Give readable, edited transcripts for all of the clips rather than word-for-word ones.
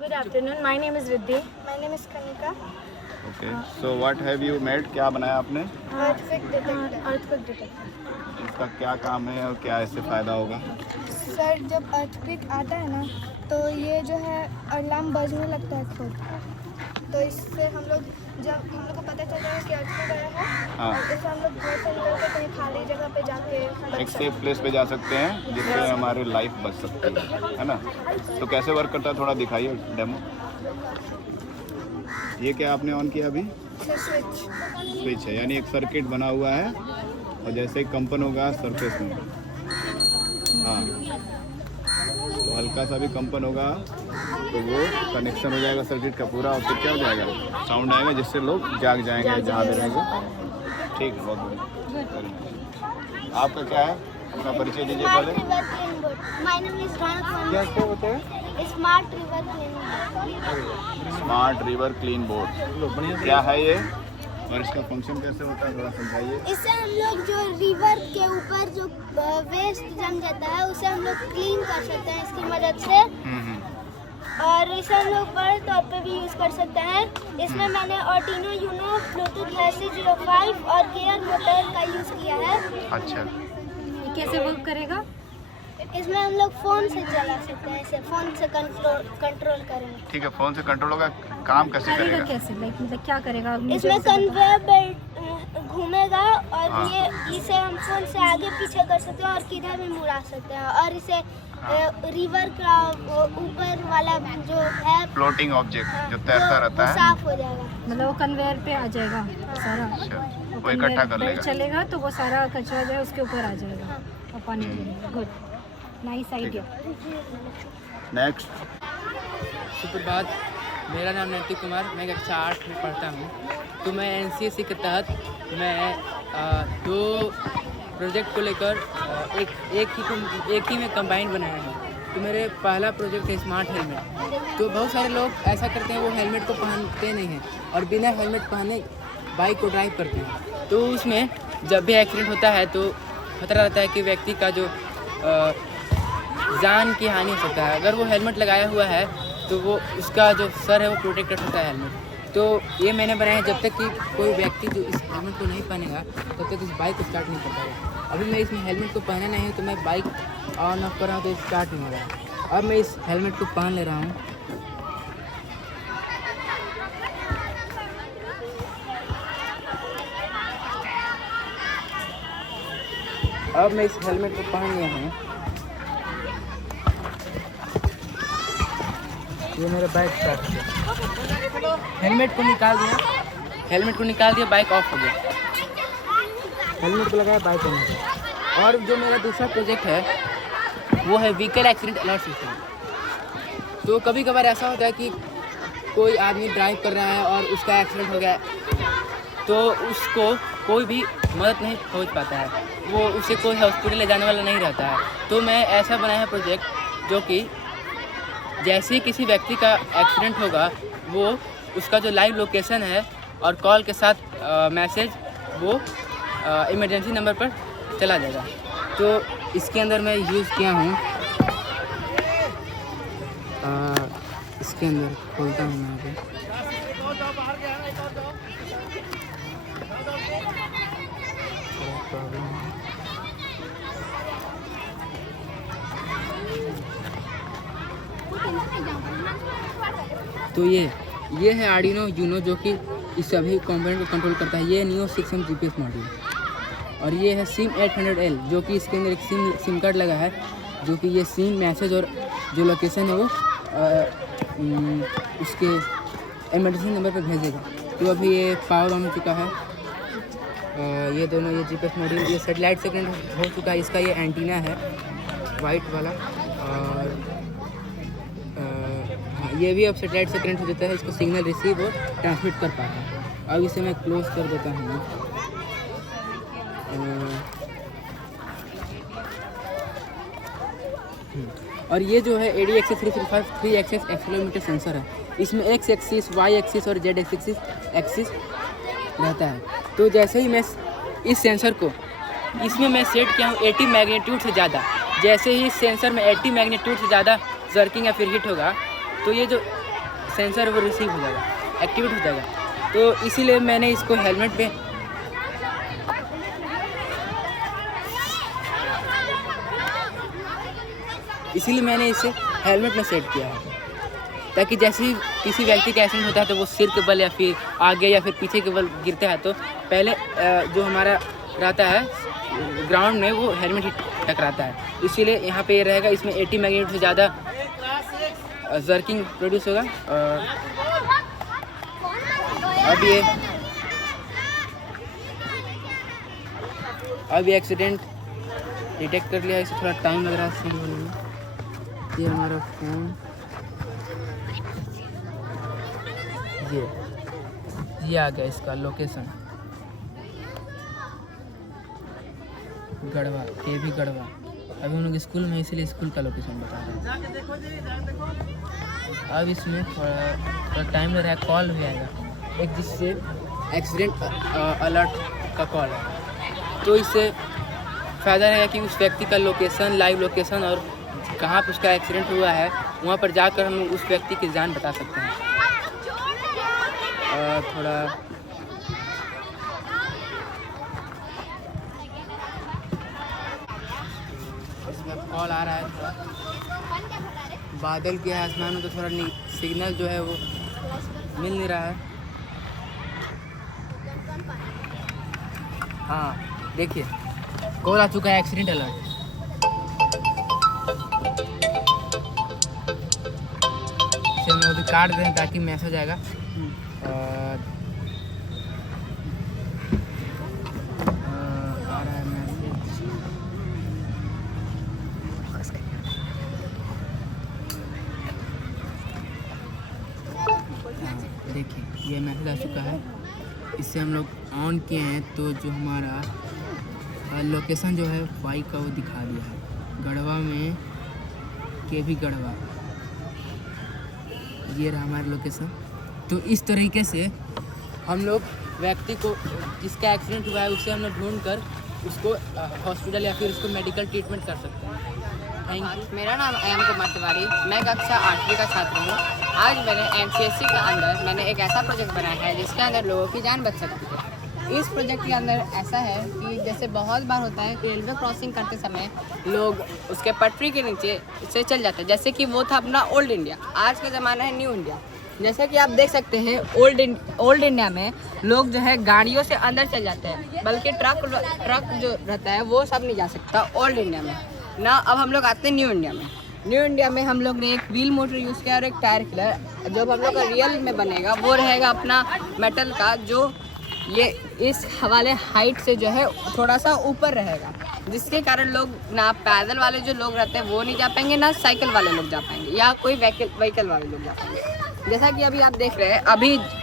Good afternoon. My name is Riddhi. My name is Kanika. Okay so what have you made, क्या बनाया आपने? Earthquake detector. Earthquake detector. इसका क्या काम है और क्या इससे फ़ायदा होगा? सर जब अर्थक्वेक आता है ना तो ये जो है अलार्म बजने लगता है खुद। तो इससे हम लोग जब हम लोग को पता चल जाएगा कि अर्थक्वेक आया है हाँ। और इससे हम लोग घर से निकल के कहीं खाली जगह पे जाके बच एक सकते सेफ प्लेस पे जा सकते हैं जिससे हमारी लाइफ बच सकती है ना? तो कैसे वर्क करता है थोड़ा दिखाइए डेमो। ये क्या आपने ऑन किया अभी? हैं। स्विच स्विच है, यानी एक सर्किट बना हुआ है और जैसे ही कंपन होगा सरफेस में, हाँ तो हल्का सा भी कंपन होगा तो वो कनेक्शन हो जाएगा सर्किट का पूरा और फिर क्या हो जाएगा, साउंड आएगा जिससे लोग जाग जाएंगे जहाँ भी रहेंगे। ठीक है, बहुत बढ़िया। आपका क्या है, अपना परिचय दीजिए पहले। माय नेम इज क्या क्या होता है? Smart river cleaning. Smart river clean board क्या है ये और इसका फंक्शन कैसे होता है थोड़ा समझाइए। इससे हम लोग जो रिवर के ऊपर जो वेस्ट जम जाता है उसे हम लोग क्लीन कर सकते हैं इसकी मदद से। और इसे हम लोग बड़े तौर पे भी यूज़ कर सकते हैं। इसमें मैंने Arduino Uno ब्लूटूथ AC05 और गियर मोटर का यूज़ किया है। अच्छा, ये कैसे वर्क करेगा? इसमें हम लोग फ़ोन से चला सकते हैं, इसे फ़ोन से कंट्रोल करेंगे। ठीक है, फोन से कंट्रोल होगा, काम कैसे करेगा करेगा? कैसे? मतलब क्या करेगा? इसमें कन्वेयर बेल्ट घूमेगा और हाँ। ये इसे हम फोन से आगे पीछे कर सकते हैं और किधर भी मुड़ा सकते हैं। और इसे रिवर का ऊपर वाला जो है फ्लोटिंग ऑब्जेक्ट जो वो तैरता रहता है, साफ हो जाएगा। मतलब वो कन्वेयर पे आ जाएगा सारा। अच्छा वो conveyor इकट्ठा कर belt लेगा। चलेगा तो वो सारा कचरा जो है उसके ऊपर आ जाएगा हाँ। और पानी गिरेगा। Good, nice idea. नेक्स्ट, सुप्रभात, मेरा नाम नैतिक कुमार, मैं कक्षा 8 में पढ़ता हूँ। तो मैं NCSC के तहत मैं दो प्रोजेक्ट को लेकर एक ही में कंबाइन बनाया है। तो मेरे पहला प्रोजेक्ट है स्मार्ट हेलमेट। तो बहुत सारे लोग ऐसा करते हैं, वो हेलमेट को पहनते नहीं हैं और बिना हेलमेट पहने बाइक को ड्राइव करते हैं। तो उसमें जब भी एक्सीडेंट होता है तो खतरा रहता है कि व्यक्ति का जो जान की हानि हो सकता है। अगर वो हेलमेट लगाया हुआ है तो वो उसका जो सर है वो प्रोटेक्टेड होता है हेलमेट। तो ये मैंने बनाया है, जब तक कि कोई व्यक्ति जो इस हेलमेट को नहीं पहनेगा तब तक इस बाइक को स्टार्ट नहीं कर पाएगा। अभी मैं इसमें हेलमेट को पहना नहीं है तो मैं बाइक ऑन ऑफ कर रहा हूँ तो स्टार्ट नहीं हो रहा है। अब मैं इस हेलमेट को पहन ले रहा हूँ। अब मैं इस हेलमेट को पहन लिया हूँ। ये मेरा बाइक स्टार्ट हो गया। हेलमेट को निकाल दिया, बाइक ऑफ हो गया। हेलमेट को लगाया, बाइक ऑन हो गया। और जो मेरा दूसरा प्रोजेक्ट है वो है व्हीकल एक्सीडेंट अलर्ट सिस्टम। तो कभी कभार ऐसा होता है कि कोई आदमी ड्राइव कर रहा है और उसका एक्सीडेंट हो गया तो उसको कोई भी मदद नहीं पहुंच पाता है, वो उसे कोई हॉस्पिटल ले जाने वाला नहीं रहता है। तो मैं ऐसा बनाया है प्रोजेक्ट जो कि जैसे ही किसी व्यक्ति का एक्सीडेंट होगा वो उसका जो लाइव लोकेशन है और कॉल के साथ मैसेज वो इमरजेंसी नंबर पर चला जाएगा। तो इसके अंदर मैं यूज़ किया हूँ, इसके अंदर खोलता हूँ मैं अभी। तो ये है Arduino Uno जो कि इस सभी कंपोनेंट को कंट्रोल करता है। ये Neo 6M GPS मॉड्यूल और ये है सिम 800L जो कि इसके अंदर एक सिम कार्ड लगा है जो कि ये सिम मैसेज और जो लोकेशन है वो उसके इमरजेंसी नंबर पर भेजेगा। तो अभी ये पावर ऑन हो चुका है। ये दोनों ये GPS मॉड्यूल ये सेटेलाइट से कनेक्ट हो चुका है। इसका ये एंटीना है वाइट वाला और ये भी अब सेटेलाइट से कनेक्ट हो जाता है, इसको सिग्नल रिसीव और ट्रांसमिट कर पाता है। अब इसे मैं क्लोज कर देता हूँ। और ये जो है ADXS 335 3 एक्सेस एक्सेलेरोमीटर सेंसर है। इसमें X एक्सिस, Y एक्सिस और Z एक्सिस रहता है। तो जैसे ही मैं इस सेंसर को इसमें मैं सेट किया हूँ 80 मैग्नीट्यूड से ज़्यादा, जैसे ही सेंसर में 80 मैग्नीट्यूड से ज़्यादा जर्किंग या फिर हिट होगा तो ये जो सेंसर वो रिसीव हो जाएगा, एक्टिवेट हो जाएगा। तो इसीलिए मैंने इसको हेलमेट पे इसे हेलमेट में सेट किया है, ताकि जैसे ही किसी व्यक्ति का एक्सीडेंट होता है तो वो सिर के बल या फिर आगे या फिर पीछे के बल गिरता है तो पहले जो हमारा रहता है ग्राउंड में वो हेलमेट ही टकराता है। इसीलिए यहाँ पे ये रहेगा, इसमें 80 मैग्नीट्यूड से ज़्यादा जर्किंग प्रोड्यूस होगा। अब ये एक्सीडेंट डिटेक्ट कर लिया, इसे थोड़ा टाइम लग रहा है सील होने में। ये हमारा फ़ोन, ये आ गया इसका लोकेशन, गढ़वा, केवी गढ़वा। अभी हम लोग स्कूल में, इसीलिए स्कूल का लोकेशन बता रहे हैं। अब इसमें थोड़ा टाइम लग रहा है, कॉल भी आएगा एक, जिससे एक्सीडेंट अलर्ट का कॉल है। तो इससे फ़ायदा रहेगा कि उस व्यक्ति का लोकेशन, लाइव लोकेशन और कहाँ पर उसका एक्सीडेंट हुआ है, वहाँ पर जाकर हम उस व्यक्ति की जान बता सकते हैं। थोड़ा इसमें कॉल आ रहा है, थोड़ा बादल के आसमान में तो थोड़ा सिग्नल जो है वो मिल नहीं रहा है। हाँ देखिए, कॉल आ चुका है, एक्सीडेंट अलर्ट। इसे मैं अभी काट दें ताकि मैसेज आएगा। आ रहा है मैसेज, देखिए ये मैसेज आ चुका है। इससे हम लोग ऑन किए हैं तो जो हमारा लोकेशन जो है बाइक का वो दिखा दिया है, गढ़वा में, केवी गढ़वा। ये रहा हमारा लोकेशन। तो इस तरीके से हम लोग व्यक्ति को जिसका एक्सीडेंट हुआ है उसे हम लोग ढूंढ कर उसको हॉस्पिटल या फिर उसको मेडिकल ट्रीटमेंट कर सकते हैं। Thank you. मेरा नाम एम कुमार तिवारी, मैं कक्षा 8वीं का छात्र हूँ। आज मैंने NCSC के अंदर एक ऐसा प्रोजेक्ट बनाया है जिसके अंदर लोगों की जान बच सकती है। इस प्रोजेक्ट के अंदर ऐसा है कि जैसे बहुत बार होता है कि रेलवे क्रॉसिंग करते समय लोग उसके पटरी के नीचे से चल जाते हैं, जैसे कि वो था अपना ओल्ड इंडिया। आज का ज़माना है न्यू इंडिया। जैसे कि आप देख सकते हैं ओल्ड इंडिया में लोग जो है गाड़ियों से अंदर चल जाते हैं, बल्कि ट्रक जो रहता है वो सब नहीं जा सकता ओल्ड इंडिया में ना। अब हम लोग आते हैं न्यू इंडिया में। न्यू इंडिया में हम लोग ने एक व्हील मोटर यूज़ किया और एक टायर किलर। जो हम लोग का रियल में बनेगा वो रहेगा अपना मेटल का, जो ये इस हवाले हाइट से जो है थोड़ा सा ऊपर रहेगा, जिसके कारण लोग ना पैदल वाले जो लोग रहते हैं वो नहीं जा पाएंगे, ना साइकिल वाले लोग जा पाएंगे या कोई व्हीकल वाले लोग जा पाएंगे। जैसा कि अभी आप देख रहे हैं,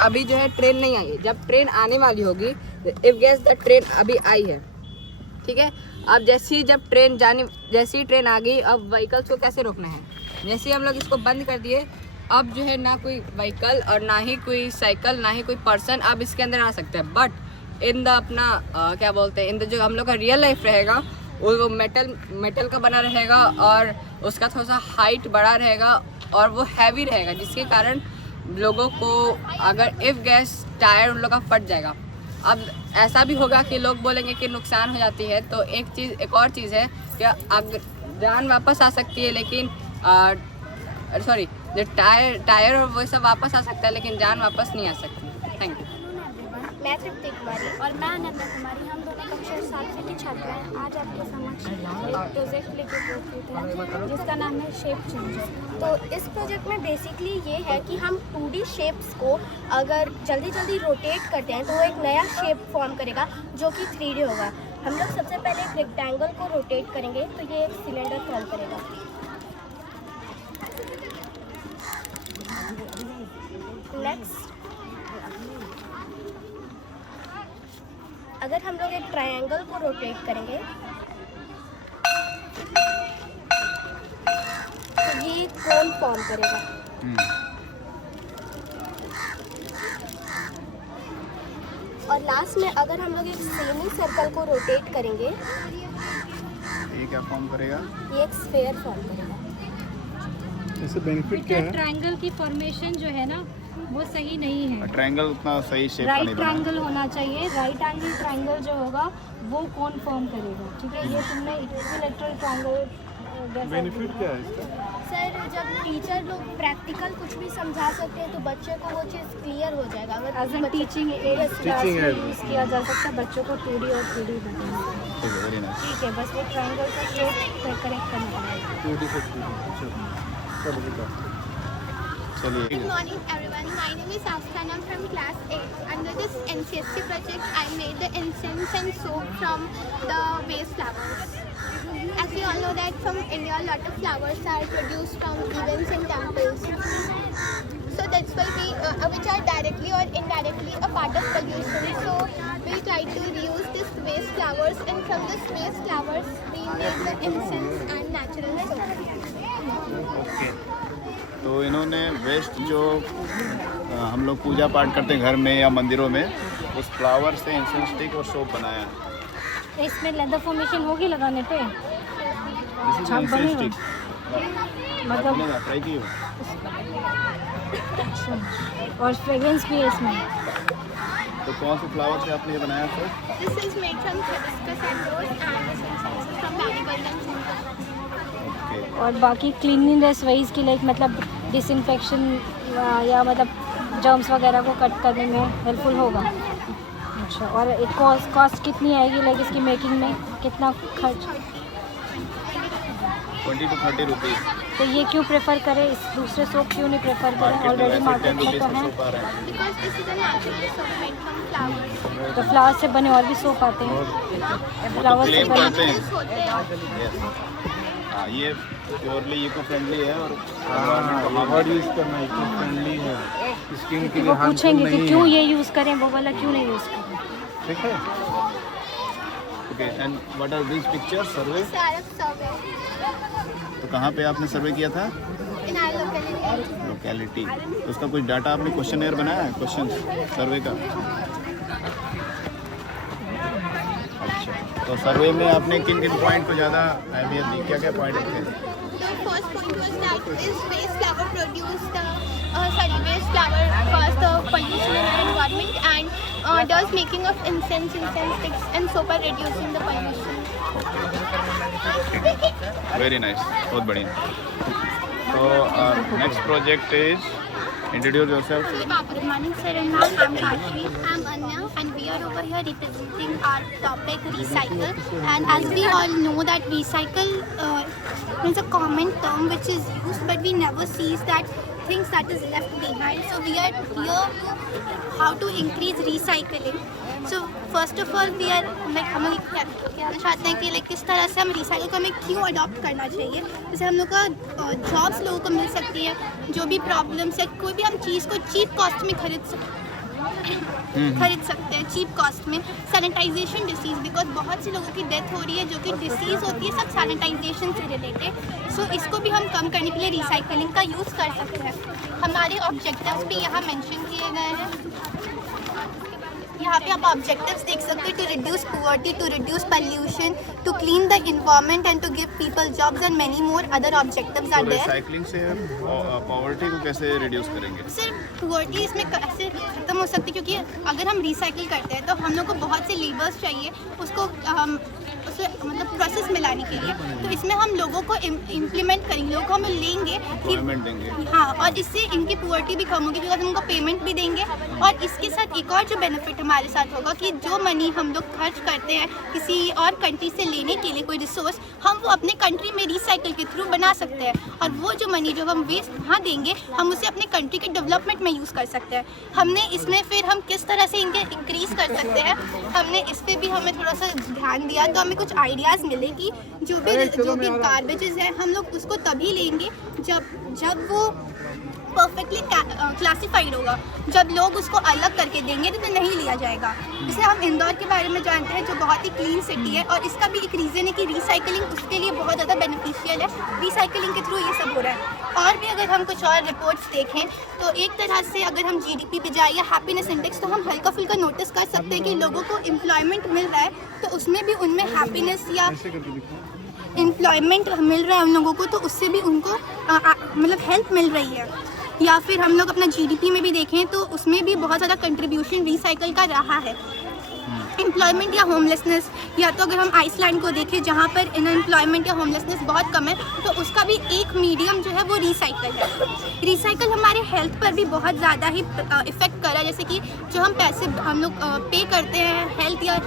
अभी जो है ट्रेन नहीं आई है। जब ट्रेन आने वाली होगी, इफ गेस द ट्रेन अभी आई है, ठीक है। अब जैसे ही ट्रेन आ गई, अब व्हीकल्स को कैसे रोकना है। जैसे ही हम लोग इसको बंद कर दिए, अब जो है ना कोई व्हीकल और ना ही कोई साइकिल, ना ही कोई पर्सन अब इसके अंदर आ सकता है। बट इन द अपना क्या बोलते हैं, इन द जो हम लोग का रियल लाइफ रहेगा वो मेटल का बना रहेगा और उसका थोड़ा सा हाइट बड़ा रहेगा और वो हैवी रहेगा, जिसके कारण लोगों को अगर इफ गैस टायर उन लोग का फट जाएगा। अब ऐसा भी होगा कि लोग बोलेंगे कि नुकसान हो जाती है, तो एक और चीज़ है कि अगर जान वापस आ सकती है, लेकिन सॉरी जो टायर और वो सब वापस आ सकता है, लेकिन जान वापस नहीं आ सकती। Thank you. मैं तृप्ति कुमारी और मैं अनंता कुमारी, हम दोनों कक्षा 7वीं की छात्रा हैं। आज आपके समक्ष एक प्रोजेक्ट लेकर उपस्थित हैं जिसका नाम है शेप चेंजर। तो इस प्रोजेक्ट में बेसिकली ये है कि हम 2D शेप्स को अगर जल्दी रोटेट करते हैं तो वो एक नया शेप फॉर्म करेगा जो कि 3D होगा। हम लोग सबसे पहले एक रेक्टेंगल को रोटेट करेंगे तो ये एक सिलेंडर फॉर्म करेगा। नेक्स्ट अगर हम लोग एक ट्रायंगल को रोटेट करेंगे तो ये कोन फॉर्म करेगा। और लास्ट में अगर हम लोग एक सेमी सर्कल को रोटेट करेंगे, ये क्या फॉर्म करेगा? ये एक स्फीयर फॉर्म करेगा। इससे बेनिफिट क्या है? ट्रायंगल की फॉर्मेशन जो है ना वो सही नहीं है। ट्रायंगल उतना सही शेप का राइट नहीं बना। ट्रायंगल होना चाहिए। राइट एंगल ट्रायंगल जो होगा वो कौन फॉर्म करेगा, ठीक है। ये तुमने इक्विलैटरल ट्रायंगल बेनिफिट क्या है इसका? सर जब टीचर लोग प्रैक्टिकल कुछ भी समझा सकते हैं तो बच्चे को वो चीज़ क्लियर हो जाएगा। अगर as an teaching aid class में यूज़ किया जा सकता है बच्चों को 2D और 3D बताना। Very nice. ठीक है, बस वो ट्रायंगल का शेप करेक्ट करना पड़ेगा। 2D से 3D। चलिए। Good morning everyone, my name is Afshan, I'm from class 8. Under this NCSC project, I made the incense and soap from the waste flowers. As we all know that from India, a lot of flowers are produced from events and temples. So that's why which are directly or indirectly a part of pollution. So we try to reuse this waste flowers, and from this waste flowers, we make the incense and natural soap. Okay, तो इन्होंने waste जो हम लोग पूजा पाठ करते हैं घर में या मंदिरों में, उस फ्लावर से इंसेंस स्टिक और सोप बनाया। इसमें लेदर फॉर्मेशन होगी लगाने पे, दिस इज हाँ, इंसेंस बनेगा। स्टिक। मतलब ट्राई की हो? अच्छा, और फ्रेग्रेंस भी है इसमें। तो कौन से फ्लावर से आपने ये बनाया sir? This is made from hibiscus and rose, and this incense is from marigold and cinnamon. Okay, और बाकी क्लीनलीनेस वही इसकी लाइक मतलब डिसइंफेक्शन या मतलब जर्म्स वगैरह को कट करने में हेल्पफुल होगा। अच्छा, और एक कॉस्ट कितनी आएगी लाइक इसकी मेकिंग में, कितना खर्च? 20 to 30 रुपीज़। तो ये क्यों प्रेफर करें, इस दूसरे सोप क्यों नहीं प्रेफर करें? ऑलरेडी मार्केट में तो है। Because this is a natural soap made from flowers. तो फ्लावर से बने और भी सोप आते हैं, फ्लावर से क्लेम बने। करते हैं। This होते हैं। यस, हाँ, ये प्योरली इको फ्रेंडली है और और यूज़ करना इको फ्रेंडली है, स्किन के लिए वो हार्मफुल पूछेंगे कि नहीं क्यों है। ये यूज़ करें, वो वाला क्यों नहीं यूज़ करें। ठीक है। Okay, and what are this pictures survey? Saraf survey तो कहाँ पे आपने सर्वे किया था? in our locality. लोकेलिटी। तो उसका कुछ डाटा आपने क्वेश्चन बनाया है, क्वेश्चन सर्वे का? अच्छा, तो सर्वे में आपने किन किन पॉइंट को ज़्यादा अहमियत दी, क्या क्या पॉइंट रखे? The first point was that is waste flower produced, waste flower cause the pollution in the environment, and does making of incense sticks and soap are reducing the pollution. Very nice, बहुत बढ़िया। तो next project is introduce yourself. Good morning, sir and ma'am. I'm Kashi. I'm Anya, and we are over here representing our topic recycle. And as we all know that recycle is a common term which is used, but we never sees that things that is left behind. So we are here how to increase recycling. So first of all we are like हम लोग कहना चाहते हैं कि like किस तरह से हम रिसाइकल को हमें क्यों अडॉप्ट करना चाहिए। जैसे हम लोग का जॉब्स लोगों को मिल सकती है, जो भी प्रॉब्लम्स है, कोई भी हम चीज़ को चीप कॉस्ट में खरीद सकते हैं, चीप कॉस्ट में। सैनिटाइजेशन डिसीज़, बिकॉज बहुत से लोगों की डेथ हो रही है जो कि डिसीज़ होती है सब सैनिटाइजेशन से रिलेटेड। सो इसको भी हम कम करने के लिए रिसाइकलिंग का यूज़ कर सकते हैं। हमारे ऑब्जेक्टिव्स भी यहाँ मेंशन किए गए हैं। यहाँ पे आप ऑब्जेक्टिव्स देख सकते हैं, to reduce poverty, to reduce pollution, to clean the environment and to give people jobs and many more other objectives are there. Recycling से पॉवर्टी को कैसे रिड्यूस करेंगे? सर पॉवर्टी इसमें कैसे खत्म हो सकती है, क्योंकि अगर हम रिसाइकिल करते हैं तो हम लोग को बहुत से लेबर्स चाहिए उसको उसे मतलब प्रोसेस में लाने के लिए। तो इसमें हम लोगों को इम्प्लीमेंट करेंगे, लोगों को हम लेंगे कि पेमेंट देंगे। हाँ, और इससे इनकी पॉवर्टी भी कम होगी क्योंकि हम उनको पेमेंट भी देंगे। और इसके साथ एक और जो बेनिफिट हमारे साथ होगा कि जो मनी हम लोग खर्च करते हैं किसी और कंट्री से लेने के लिए कोई रिसोर्स, हम वो अपने कंट्री में रिसाइकिल के थ्रू बना सकते हैं। और वो जो मनी जो हम वेस्ट वहाँ देंगे, हम उसे अपने कंट्री के डेवलपमेंट में यूज़ कर सकते हैं। हमने इसमें फिर हम किस तरह से इनके इंक्रीज़ कर सकते हैं, हमने इस पर भी हमें थोड़ा सा ध्यान दिया तो हमें कुछ आइडियाज़ मिले कि जो भी गार्बेजेस हैं हम लोग उसको तभी लेंगे जब वो परफेक्टली क्लासिफाइड होगा। जब लोग उसको अलग करके देंगे तो नहीं लिया जाएगा। जैसे हम इंदौर के बारे में जानते हैं जो बहुत ही क्लीन सिटी है, और इसका भी एक रीज़न है कि रिसाइकलिंग उसके लिए बहुत ज़्यादा बेनिफिशियल है। रिसाइकलिंग के थ्रू ये सब हो रहा है। और भी अगर हम कुछ और रिपोर्ट्स देखें तो एक तरह से अगर हम GDP पे जाए या हैप्पीनेस इंडेक्स, तो हम हल्का फुल्का नोटिस कर सकते हैं कि लोगों को एम्प्लॉयमेंट मिल रहा है तो उसमें भी उनमें हैप्पीनेस या एम्प्लॉयमेंट मिल रहा है उन लोगों को, तो उससे भी उनको मतलब हेल्प मिल रही है। या फिर हम लोग अपना जीडीपी में भी देखें तो उसमें भी बहुत ज़्यादा कंट्रीब्यूशन रिसाइकल का रहा है। एम्प्लॉयमेंट या होमलेसनेस, या तो अगर हम आइसलैंड को देखें जहाँ पर अनएम्प्लॉयमेंट या होमलेसनेस बहुत कम है, तो उसका भी एक मीडियम जो है वो रिसाइकल है। रिसाइकल हमारे हेल्थ पर भी बहुत ज़्यादा ही इफ़ेक्ट कर रहा है, जैसे कि जो हम पैसे हम लोग पे करते हैं हेल्थ या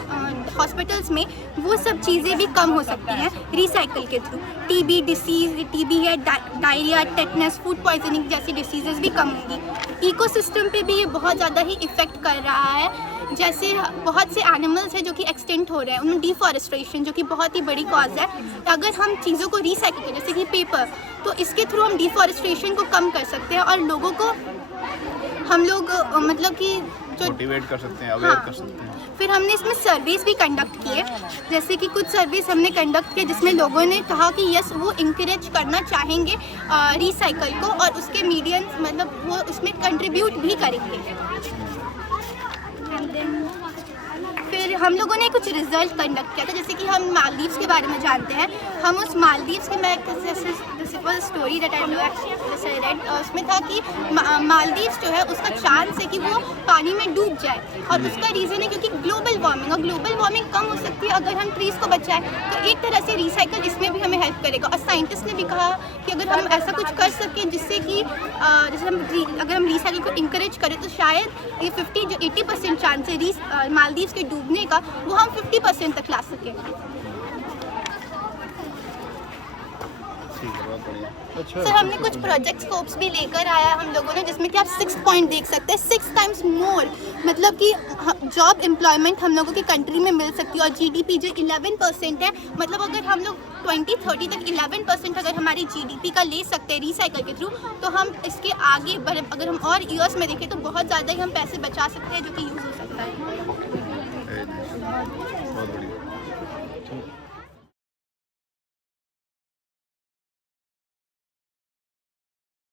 हॉस्पिटल्स में, वो सब चीज़ें भी कम हो सकती हैं रिसाइकल के थ्रू। टीबी डिसीज़, टीबी है, डायरिया, टेटनस, फूड पॉइजनिंग जैसी डिसीज़ेज़ भी कम होंगी। इकोसिस्टम पे भी ये बहुत ज़्यादा ही इफ़ेक्ट कर रहा है। जैसे बहुत से एनिमल्स हैं जो कि एक्सटेंट हो रहे हैं, उनमें डिफॉरेस्टेशन जो कि बहुत ही बड़ी कॉज है। अगर हम चीज़ों को रिसाइकिल करें, जैसे कि पेपर, तो इसके थ्रू हम डिफॉरेस्टेशन को कम कर सकते हैं और लोगों को हम लोग मतलब कि जो मोटिवेट कर सकते हैं, अवेयर कर सकते हैं। फिर हमने इसमें सर्वेस भी कंडक्ट किए, जैसे कि कुछ सर्वेस हमने कंडक्ट किए जिसमें लोगों ने कहा कि यस वो इंकरेज करना चाहेंगे रिसाइकल को, और उसके मीडियम मतलब वो उसमें कंट्रीब्यूट भी करेंगे। फिर हम लोगों ने कुछ रिजल्ट कंडक्ट किया था, जैसे कि हम मालदीव्स के बारे में जानते हैं। हम उस मालदीव्स के, मैं स्टोरी दैट आई रेड, उसमें था कि मालदीव्स जो है उसका चांस है कि वो पानी में डूब जाए, और उसका रीज़न है क्योंकि ग्लोबल वार्मिंग, और ग्लोबल वार्मिंग कम हो सकती है अगर हम ट्रीज़ को बचाएं। तो एक तरह से रिसाइकल इसमें भी हमें हेल्प करेगा। और साइंटिस्ट ने भी कहा कि अगर हम ऐसा कुछ कर सकें जिससे कि अगर हम रिसाइकिल को इंकरेज करें, तो शायद ये 80% चांस है मालदीव्स के डूबने का, वो हम 50% तक ला सकें। अच्छा, सर हमने कुछ प्रोजेक्ट स्कोप्स भी लेकर आया हम लोगों ने, जिसमें कि आप 6 पॉइंट देख सकते हैं, 6 टाइम्स मोर, मतलब कि जॉब एम्प्लॉयमेंट हम लोगों की कंट्री में मिल सकती है। और जीडीपी जो 11% है, मतलब अगर हम लोग 2030 तक 11% अगर हमारी जीडीपी का ले सकते हैं रिसाइकल के थ्रू, तो हम इसके आगे अगर हम और ईयर्स में देखें तो बहुत ज़्यादा ही हम पैसे बचा सकते हैं, जो कि यूज़ हो सकता है। बहुत बढ़िया।